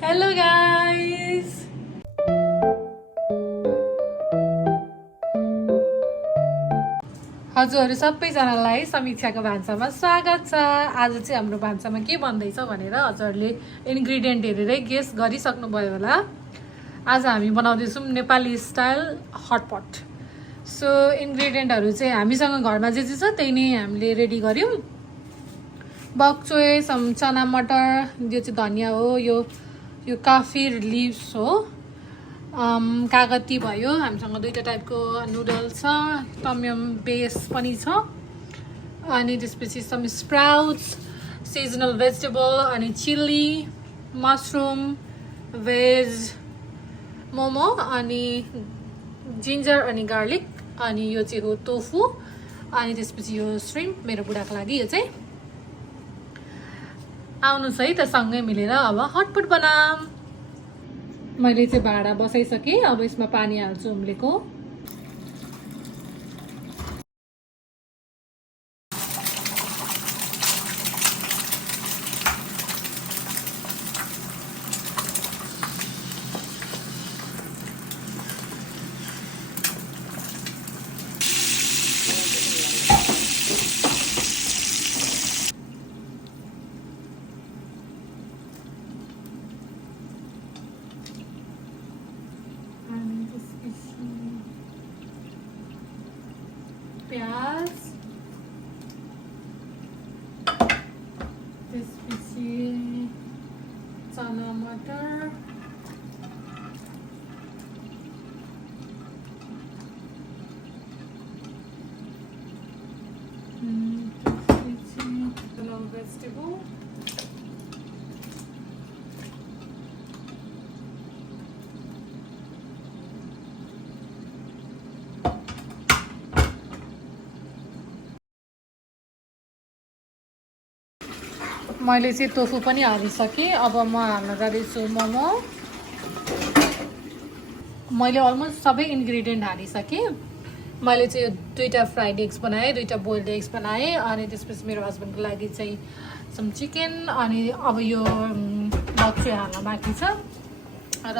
Hello guys! हजुरहरू सबैजनालाई समीक्षाको भान्सामा स्वागत छ। आज चाहिँ हाम्रो भान्सामा के बन्दैछ भनेर हजुरहरूले इन्ग्रिडियन्ट हेरेरै गेस गरिसक्नुभयो होला। आज हामी बनाउँदैछौँ नेपाली स्टाइल हटपट। सो इन्ग्रिडियन्टहरू चाहिँ हामीसँग घरमा जे छ त्यही नै हामीले रेडी गर्यौँ। बक चोइस, चना मटर, यो चाहिँ धनियाँ हो, यो काफिर लिभ्स हो, कागती भयो, हामीसँग दुईवटा टाइपको नुडल्स छ, टमयम बेस पनि छ, अनि त्यसपछि सम स्प्राउट्स, सिजनल भेजिटेबल, अनि चिल्ली, मसरुम, भेज मोमो, अनि जिन्जर अनि गार्लिक, अनि यो चाहिँ हो टोफु, अनि त्यसपछि यो श्रिम्प मेरो बुढाको लागि। यो चाहिँ आउनुहोस् है त सँगै मिलेर अब हटपट बनाऊँ। मैले चाहिँ भाँडा बसाइसकेँ, अब यसमा पानी हाल्छु उम्लेको। प्याज, त्यसपछि चना मटर, त्यसपछि भेजिटेबल, मैले चाहिँ टोफु पनि हालिसकेँ। अब म हाल्न जाँदैछु मोमो। मैले अलमोस्ट सबै इन्ग्रिडियन्ट हालिसकेँ। मैले चाहिँ यो दुईवटा फ्राइड एग्स बनाएँ, दुईवटा बोइल्ड एग्स बनाएँ, अनि त्यसपछि मेरो हस्बेन्डको लागि चाहिँ सम चिकन, अनि अब यो बक चाहिँ हाल्न बाँकी छ। र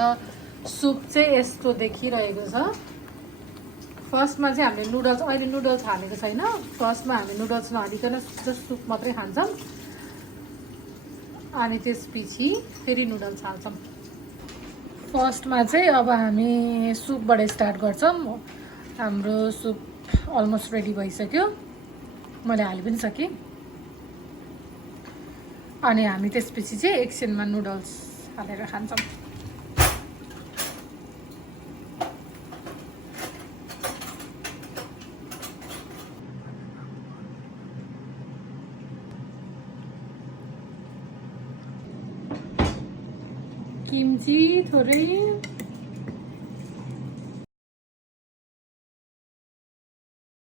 सुप चाहिँ यस्तो देखिरहेको छ। फर्स्टमा चाहिँ हामीले नुडल्स, अहिले नुडल्स हालेको छैन, फर्स्टमा हामी नुडल्स नहालिकन जस्ट सुप मात्रै खान्छौँ, अनि त्यसपछि फेरि नुडल्स हाल्छौँ। फर्स्टमा चाहिँ अब हामी सुपबाट स्टार्ट गर्छौँ। हाम्रो सुप अलमोस्ट रेडी भइसक्यो, मैले हालि पनि सकेँ। अनि हामी त्यसपछि चाहिँ एकछिनमा नुडल्स हालेर खान्छौँ। किम्ची थोरै,